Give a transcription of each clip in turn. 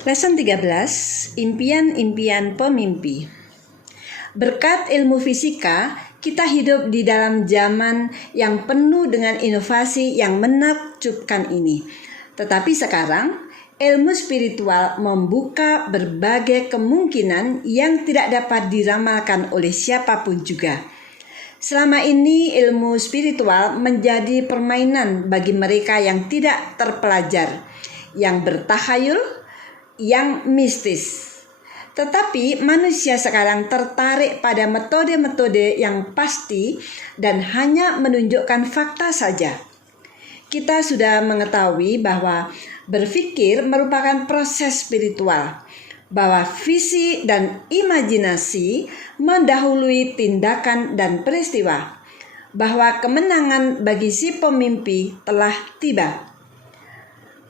Lesson 13, Impian-impian pemimpi. Berkat ilmu fisika, kita hidup di dalam zaman yang penuh dengan inovasi yang menakjubkan ini. Tetapi sekarang, ilmu spiritual membuka berbagai kemungkinan yang tidak dapat diramalkan oleh siapapun juga. Selama ini ilmu spiritual menjadi permainan bagi mereka yang tidak terpelajar, yang bertakhayul, yang mistis. Tetapi manusia sekarang tertarik pada metode-metode yang pasti dan hanya menunjukkan fakta saja. Kita sudah mengetahui bahwa berpikir merupakan proses spiritual, bahwa visi dan imajinasi mendahului tindakan dan peristiwa, bahwa kemenangan bagi si pemimpi telah tiba.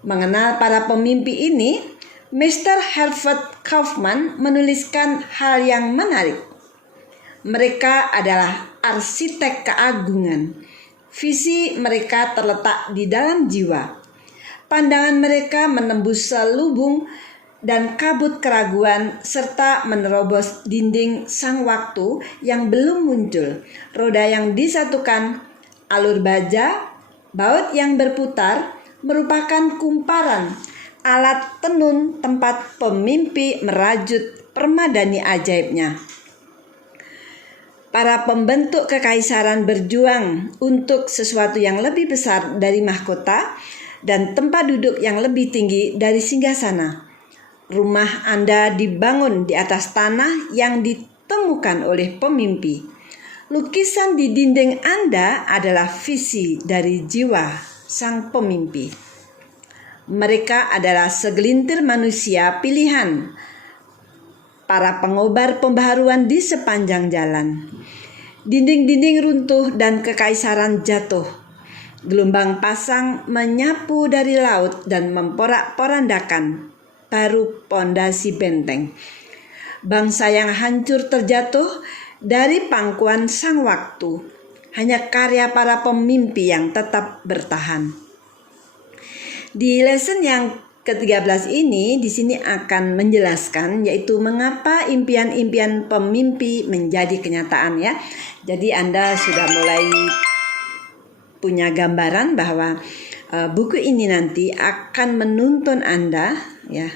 Mengenal para pemimpi ini, Mr. Herbert Kaufman menuliskan hal yang menarik. Mereka adalah arsitek keagungan. Visi mereka terletak di dalam jiwa. Pandangan mereka menembus selubung dan kabut keraguan serta menerobos dinding sang waktu yang belum muncul. Roda yang disatukan, alur baja, baut yang berputar merupakan kumparan alat tenun tempat pemimpi merajut permadani ajaibnya. Para pembentuk kekaisaran berjuang untuk sesuatu yang lebih besar dari mahkota dan tempat duduk yang lebih tinggi dari singgasana. Rumah Anda dibangun di atas tanah yang ditemukan oleh pemimpi. Lukisan di dinding Anda adalah visi dari jiwa sang pemimpi. Mereka adalah segelintir manusia pilihan, para pengobar pembaharuan di sepanjang jalan. Dinding-dinding runtuh dan kekaisaran jatuh. Gelombang pasang menyapu dari laut dan memporak-porandakan baru pondasi benteng. Bangsa yang hancur terjatuh dari pangkuan sang waktu. Hanya karya para pemimpi yang tetap bertahan. Di lesson yang ke-13 ini di sini akan menjelaskan yaitu mengapa impian-impian pemimpi menjadi kenyataan ya. Jadi Anda sudah mulai punya gambaran bahwa buku ini nanti akan menuntun Anda ya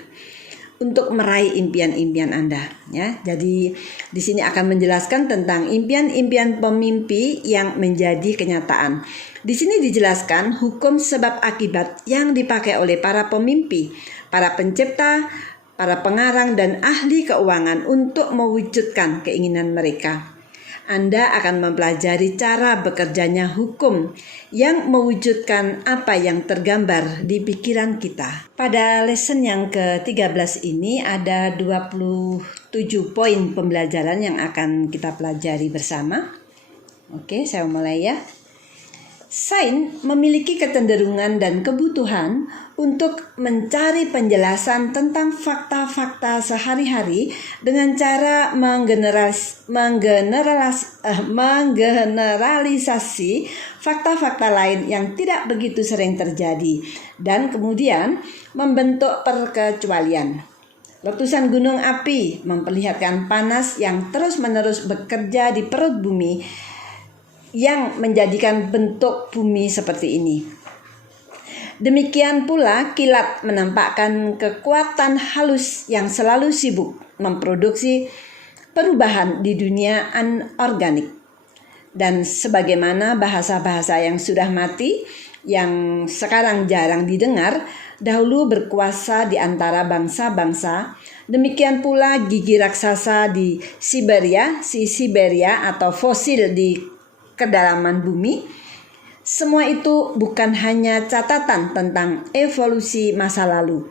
untuk meraih impian-impian Anda ya. Jadi di sini akan menjelaskan tentang impian-impian pemimpi yang menjadi kenyataan. Di sini dijelaskan hukum sebab akibat yang dipakai oleh para pemimpi, para pencipta, para pengarang dan ahli keuangan untuk mewujudkan keinginan mereka. Anda akan mempelajari cara bekerjanya hukum yang mewujudkan apa yang tergambar di pikiran kita. Pada lesson yang ke-13 ini ada 27 poin pembelajaran yang akan kita pelajari bersama. Oke, saya mulai ya. Sains memiliki kecenderungan dan kebutuhan untuk mencari penjelasan tentang fakta-fakta sehari-hari dengan cara menggeneralisasi fakta-fakta lain yang tidak begitu sering terjadi dan kemudian membentuk perkecualian. Letusan gunung api memperlihatkan panas yang terus-menerus bekerja di perut bumi yang menjadikan bentuk bumi seperti ini. Demikian pula kilat menampakkan kekuatan halus yang selalu sibuk memproduksi perubahan di dunia anorganik. Dan sebagaimana bahasa-bahasa yang sudah mati, yang sekarang jarang didengar, dahulu berkuasa di antara bangsa-bangsa, demikian pula gigi raksasa di Siberia atau fosil di kedalaman bumi. Semua itu bukan hanya catatan tentang evolusi masa lalu,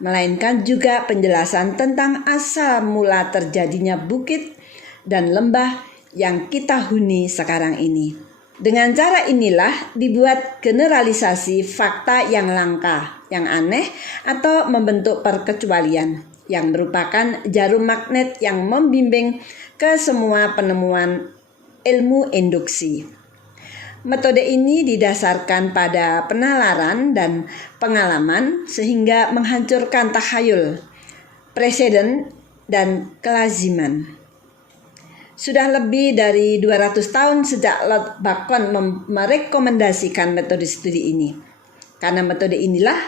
melainkan juga penjelasan tentang asal mula terjadinya bukit dan lembah yang kita huni sekarang ini. Dengan cara inilah dibuat generalisasi fakta yang langka, yang aneh, atau membentuk perkecualian yang merupakan jarum magnet yang membimbing ke semua penemuan ilmu induksi. Metode ini didasarkan pada penalaran dan pengalaman sehingga menghancurkan takhayul, preseden, dan kelaziman. Sudah lebih dari 200 tahun sejak Lord Bacon merekomendasikan metode studi ini. Karena metode inilah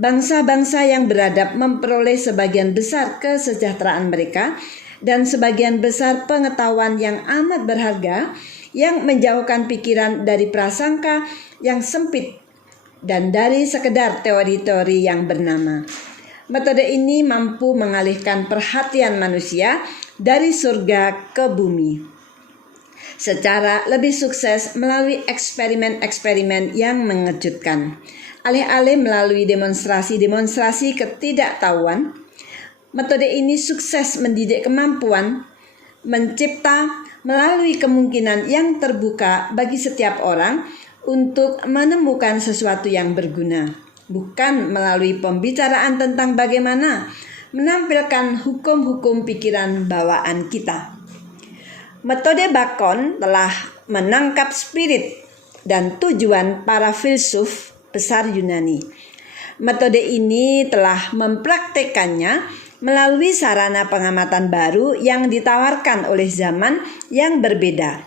bangsa-bangsa yang beradab memperoleh sebagian besar kesejahteraan mereka dan sebagian besar pengetahuan yang amat berharga yang menjauhkan pikiran dari prasangka yang sempit dan dari sekedar teori-teori yang bernama. Metode ini mampu mengalihkan perhatian manusia dari surga ke bumi secara lebih sukses melalui eksperimen-eksperimen yang mengejutkan. Alih-alih melalui demonstrasi-demonstrasi ketidaktahuan, metode ini sukses mendidik kemampuan mencipta melalui kemungkinan yang terbuka bagi setiap orang untuk menemukan sesuatu yang berguna, bukan melalui pembicaraan tentang bagaimana menampilkan hukum-hukum pikiran bawaan kita. Metode Bacon telah menangkap spirit dan tujuan para filsuf besar Yunani. Metode ini telah mempraktekannya melalui sarana pengamatan baru yang ditawarkan oleh zaman yang berbeda.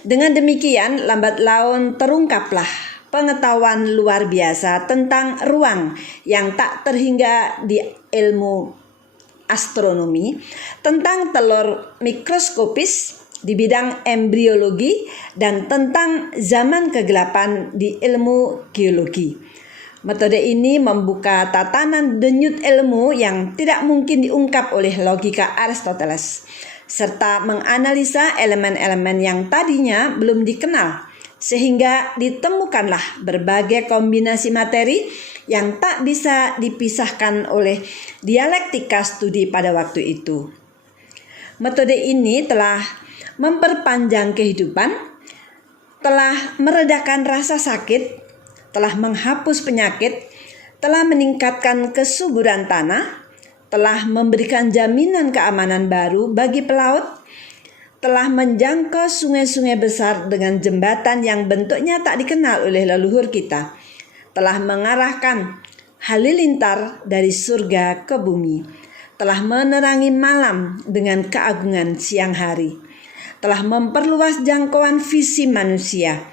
Dengan demikian, lambat laun terungkaplah pengetahuan luar biasa tentang ruang yang tak terhingga di ilmu astronomi, tentang telur mikroskopis di bidang embriologi, dan tentang zaman kegelapan di ilmu geologi. Metode ini membuka tatanan denyut ilmu yang tidak mungkin diungkap oleh logika Aristoteles, serta menganalisa elemen-elemen yang tadinya belum dikenal, sehingga ditemukanlah berbagai kombinasi materi yang tak bisa dipisahkan oleh dialektika studi pada waktu itu. Metode ini telah memperpanjang kehidupan, telah meredakan rasa sakit, telah menghapus penyakit, telah meningkatkan kesuburan tanah, telah memberikan jaminan keamanan baru bagi pelaut, telah menjangkau sungai-sungai besar dengan jembatan yang bentuknya tak dikenal oleh leluhur kita, telah mengarahkan halilintar dari surga ke bumi, telah menerangi malam dengan keagungan siang hari, telah memperluas jangkauan visi manusia,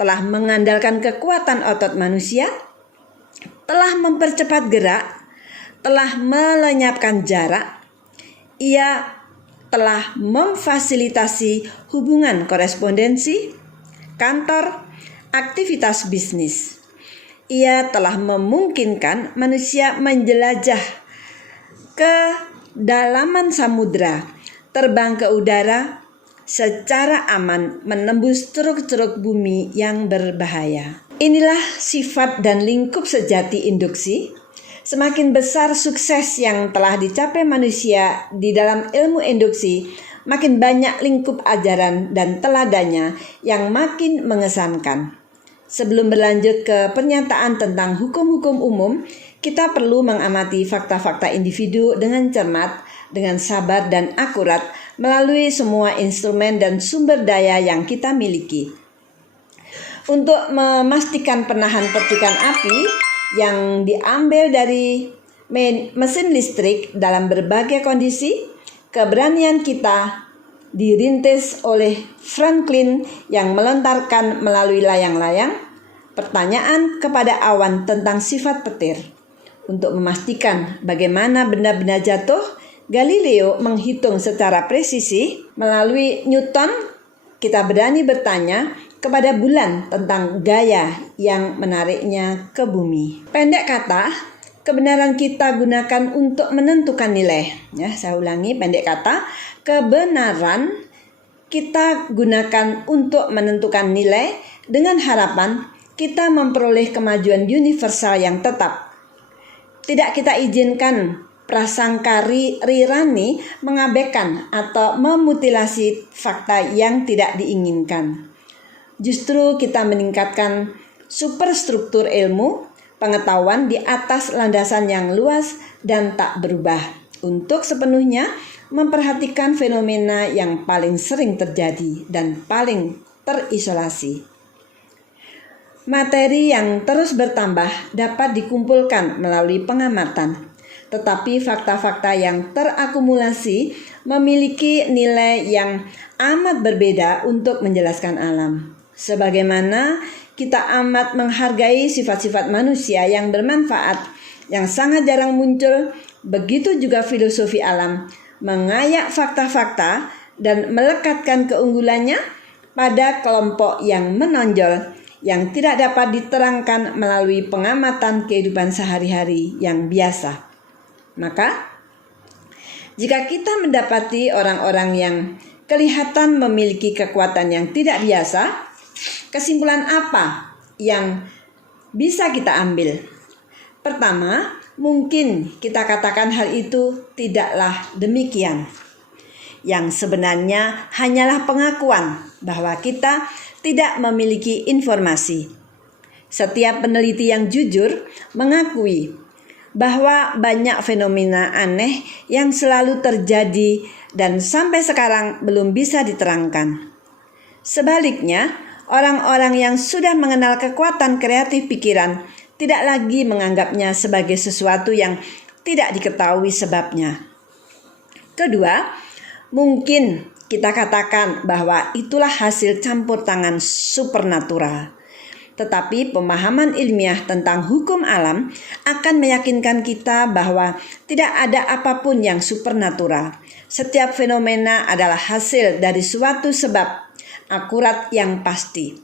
telah mengandalkan kekuatan otot manusia, telah mempercepat gerak, telah melenyapkan jarak. Ia telah memfasilitasi hubungan korespondensi, kantor, aktivitas bisnis. Ia telah memungkinkan manusia menjelajah ke dalaman samudra, terbang ke udara, secara aman menembus ceruk-ceruk bumi yang berbahaya. Inilah sifat dan lingkup sejati induksi. Semakin besar sukses yang telah dicapai manusia di dalam ilmu induksi, makin banyak lingkup ajaran dan teladannya yang makin mengesankan. Sebelum berlanjut ke pernyataan tentang hukum-hukum umum, kita perlu mengamati fakta-fakta individu dengan cermat, dengan sabar dan akurat, melalui semua instrumen dan sumber daya yang kita miliki. Untuk memastikan penahan percikan api yang diambil dari mesin listrik dalam berbagai kondisi, keberanian kita dirintis oleh Franklin yang melontarkan melalui layang-layang pertanyaan kepada awan tentang sifat petir. Untuk memastikan bagaimana benda-benda jatuh, Galileo menghitung secara presisi. Melalui Newton, kita berani bertanya kepada bulan tentang gaya yang menariknya ke bumi. Pendek kata, kebenaran kita gunakan untuk menentukan nilai. Saya ulangi, pendek kata, kebenaran kita gunakan untuk menentukan nilai dengan harapan kita memperoleh kemajuan universal yang tetap. Tidak kita izinkan prasangka rirani mengabaikan atau memutilasi fakta yang tidak diinginkan. Justru kita meningkatkan superstruktur ilmu, pengetahuan di atas landasan yang luas dan tak berubah, untuk sepenuhnya memperhatikan fenomena yang paling sering terjadi dan paling terisolasi. Materi yang terus bertambah dapat dikumpulkan melalui pengamatan, tetapi fakta-fakta yang terakumulasi memiliki nilai yang amat berbeda untuk menjelaskan alam. Sebagaimana kita amat menghargai sifat-sifat manusia yang bermanfaat, yang sangat jarang muncul, begitu juga filosofi alam mengayak fakta-fakta dan melekatkan keunggulannya pada kelompok yang menonjol, yang tidak dapat diterangkan melalui pengamatan kehidupan sehari-hari yang biasa. Maka, jika kita mendapati orang-orang yang kelihatan memiliki kekuatan yang tidak biasa, kesimpulan apa yang bisa kita ambil? Pertama, mungkin kita katakan hal itu tidaklah demikian. Yang sebenarnya hanyalah pengakuan bahwa kita tidak memiliki informasi. Setiap peneliti yang jujur mengakui bahwa banyak fenomena aneh yang selalu terjadi dan sampai sekarang belum bisa diterangkan. Sebaliknya, orang-orang yang sudah mengenal kekuatan kreatif pikiran tidak lagi menganggapnya sebagai sesuatu yang tidak diketahui sebabnya. Kedua, mungkin kita katakan bahwa itulah hasil campur tangan supernatural. Tetapi pemahaman ilmiah tentang hukum alam akan meyakinkan kita bahwa tidak ada apapun yang supernatural. Setiap fenomena adalah hasil dari suatu sebab akurat yang pasti.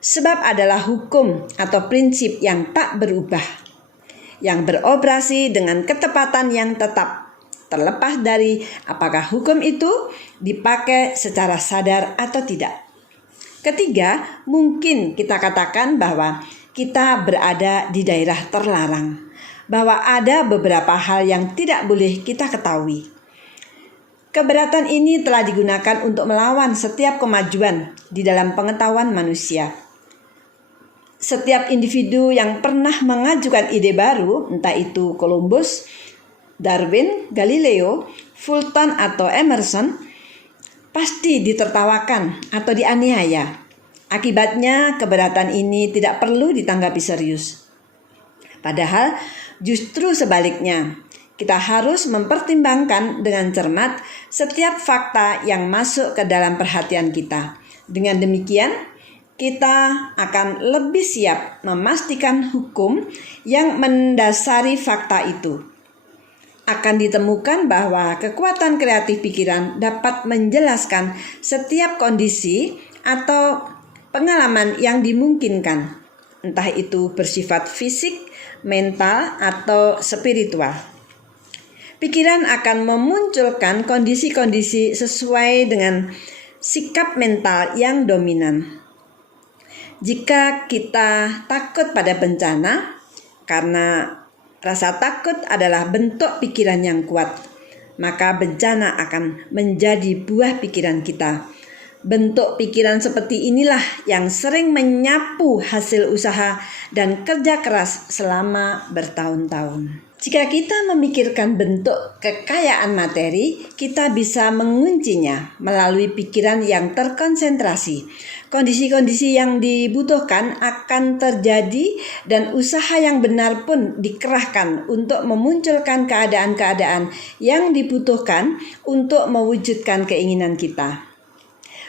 Sebab adalah hukum atau prinsip yang tak berubah, yang beroperasi dengan ketepatan yang tetap, terlepas dari apakah hukum itu dipakai secara sadar atau tidak. Ketiga, mungkin kita katakan bahwa kita berada di daerah terlarang, bahwa ada beberapa hal yang tidak boleh kita ketahui. Keberatan ini telah digunakan untuk melawan setiap kemajuan di dalam pengetahuan manusia. Setiap individu yang pernah mengajukan ide baru, entah itu Columbus, Darwin, Galileo, Fulton atau Emerson, pasti ditertawakan atau dianiaya. Akibatnya keberatan ini tidak perlu ditanggapi serius. Padahal justru sebaliknya, kita harus mempertimbangkan dengan cermat setiap fakta yang masuk ke dalam perhatian kita. Dengan demikian, kita akan lebih siap memastikan hukum yang mendasari fakta itu. Akan ditemukan bahwa kekuatan kreatif pikiran dapat menjelaskan setiap kondisi atau pengalaman yang dimungkinkan, entah itu bersifat fisik, mental, atau spiritual. Pikiran akan memunculkan kondisi-kondisi sesuai dengan sikap mental yang dominan. Jika kita takut pada bencana, karena rasa takut adalah bentuk pikiran yang kuat, maka bencana akan menjadi buah pikiran kita. Bentuk pikiran seperti inilah yang sering menyapu hasil usaha dan kerja keras selama bertahun-tahun. Jika kita memikirkan bentuk kekayaan materi, kita bisa menguncinya melalui pikiran yang terkonsentrasi. Kondisi-kondisi yang dibutuhkan akan terjadi dan usaha yang benar pun dikerahkan untuk memunculkan keadaan-keadaan yang dibutuhkan untuk mewujudkan keinginan kita.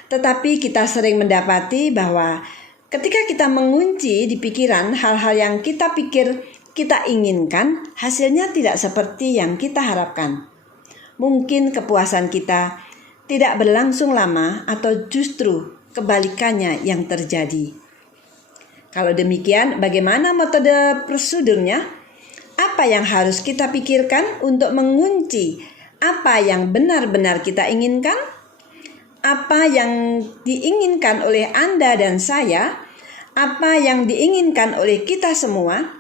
Tetapi kita sering mendapati bahwa ketika kita mengunci di pikiran hal-hal yang kita pikir kita inginkan, hasilnya tidak seperti yang kita harapkan. Mungkin kepuasan kita tidak berlangsung lama atau justru kebalikannya yang terjadi. Kalau demikian, bagaimana metode prosedurnya? Apa yang harus kita pikirkan untuk mengunci apa yang benar-benar kita inginkan? Apa yang diinginkan oleh Anda dan saya? Apa yang diinginkan oleh kita semua?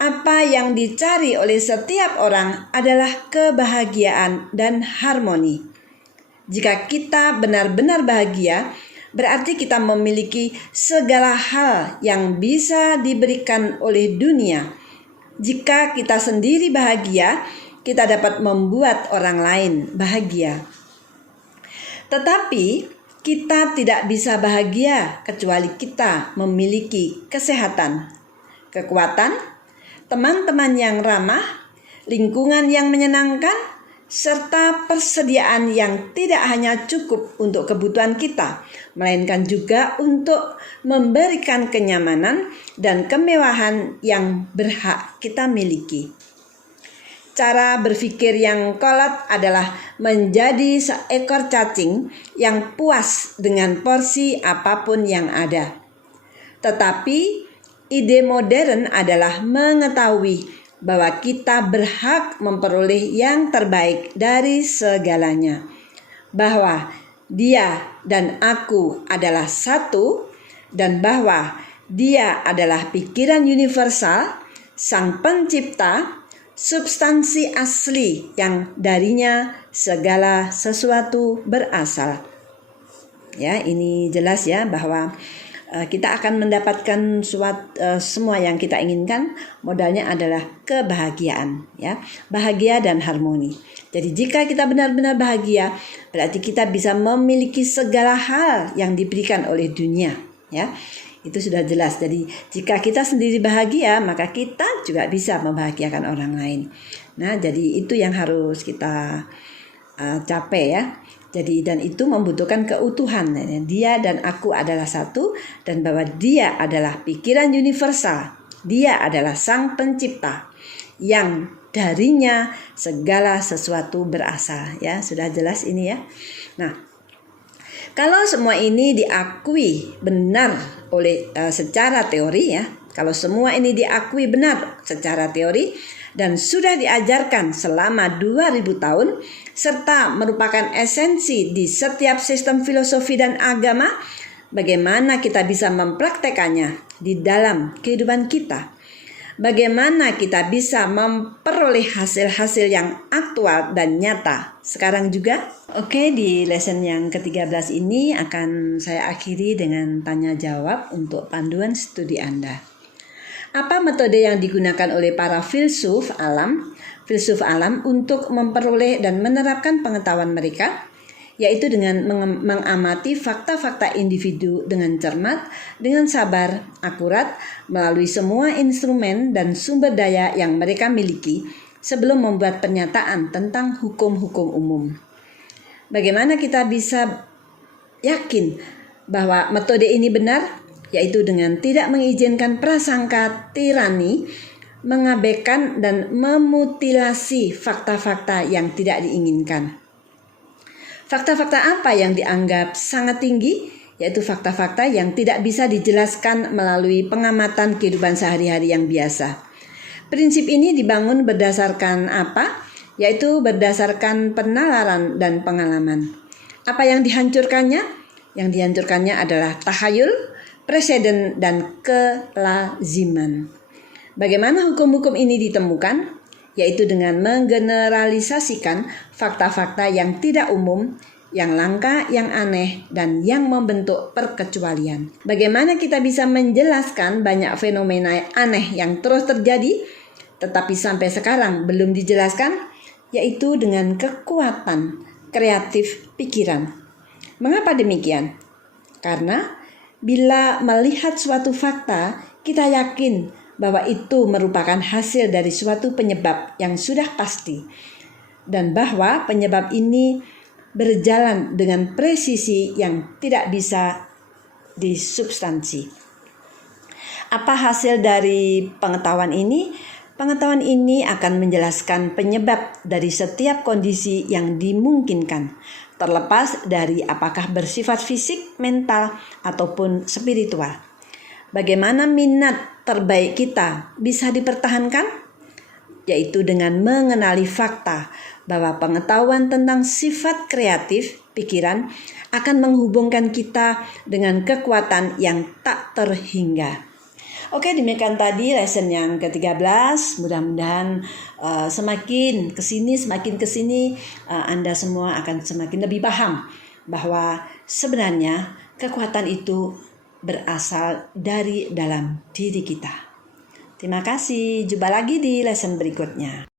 Apa yang dicari oleh setiap orang adalah kebahagiaan dan harmoni. Jika kita benar-benar bahagia, berarti kita memiliki segala hal yang bisa diberikan oleh dunia. Jika kita sendiri bahagia, kita dapat membuat orang lain bahagia. Tetapi Kita tidak bisa bahagia kecuali kita memiliki kesehatan, kekuatan, teman-teman yang ramah, lingkungan yang menyenangkan, serta persediaan yang tidak hanya cukup untuk kebutuhan kita, melainkan juga untuk memberikan kenyamanan dan kemewahan yang berhak kita miliki. Cara berpikir yang kolot adalah menjadi seekor cacing yang puas dengan porsi apapun yang ada. Tetapi ide modern adalah mengetahui bahwa kita berhak memperoleh yang terbaik dari segalanya. Bahwa dia dan aku adalah satu, dan bahwa dia adalah pikiran universal, sang pencipta, substansi asli yang darinya segala sesuatu berasal. Ya, ini jelas ya bahwa kita akan mendapatkan semua yang kita inginkan. Modalnya adalah kebahagiaan, ya, bahagia dan harmoni. Jadi jika kita benar-benar bahagia, berarti kita bisa memiliki segala hal yang diberikan oleh dunia, ya. Itu sudah jelas. Jadi jika kita sendiri bahagia, maka kita juga bisa membahagiakan orang lain. Nah, jadi itu yang harus kita capai ya. Jadi dan itu membutuhkan keutuhan. Dia dan aku adalah satu, dan bahwa dia adalah pikiran universal. Dia adalah sang pencipta yang darinya segala sesuatu berasal. Ya, sudah jelas ini ya. Nah, kalau semua ini diakui benar oleh secara teori ya, kalau semua ini diakui benar secara teori dan sudah diajarkan selama 2000 tahun serta merupakan esensi di setiap sistem filosofi dan agama, bagaimana kita bisa mempraktekannya di dalam kehidupan kita? Bagaimana kita bisa memperoleh hasil-hasil yang aktual dan nyata sekarang juga? Oke, di lesson yang ke-13 ini akan saya akhiri dengan tanya jawab untuk panduan studi Anda. Apa metode yang digunakan oleh para filsuf alam untuk memperoleh dan menerapkan pengetahuan mereka? Yaitu dengan mengamati fakta-fakta individu dengan cermat, dengan sabar, akurat, melalui semua instrumen dan sumber daya yang mereka miliki sebelum membuat pernyataan tentang hukum-hukum umum. Bagaimana kita bisa yakin bahwa metode ini benar? Yaitu dengan tidak mengizinkan prasangka tirani, mengabaikan dan memutilasi fakta-fakta yang tidak diinginkan. Fakta-fakta apa yang dianggap sangat tinggi? Yaitu fakta-fakta yang tidak bisa dijelaskan melalui pengamatan kehidupan sehari-hari yang biasa. Prinsip ini dibangun berdasarkan apa? Yaitu berdasarkan penalaran dan pengalaman. Apa yang dihancurkannya? Yang dihancurkannya adalah tahayul, preseden, dan kelaziman. Bagaimana hukum-hukum ini ditemukan? Yaitu dengan menggeneralisasikan fakta-fakta yang tidak umum, yang langka, yang aneh, dan yang membentuk perkecualian. Bagaimana kita bisa menjelaskan banyak fenomena aneh yang terus terjadi, tetapi sampai sekarang belum dijelaskan, yaitu dengan kekuatan kreatif pikiran. Mengapa demikian? Karena bila melihat suatu fakta, kita yakin bahwa itu merupakan hasil dari suatu penyebab yang sudah pasti, dan bahwa penyebab ini berjalan dengan presisi yang tidak bisa disubstansi. Apa hasil dari pengetahuan ini? Pengetahuan ini akan menjelaskan penyebab dari setiap kondisi yang dimungkinkan, terlepas dari apakah bersifat fisik, mental, ataupun spiritual. Bagaimana minat terbaik kita bisa dipertahankan? Yaitu dengan mengenali fakta bahwa pengetahuan tentang sifat kreatif pikiran akan menghubungkan kita dengan kekuatan yang tak terhingga. Oke, demikian tadi lesson yang ke-13. Mudah-mudahan semakin kesini Anda semua akan semakin lebih paham bahwa sebenarnya kekuatan itu berasal dari dalam diri kita. Terima kasih, jumpa lagi di lesson berikutnya.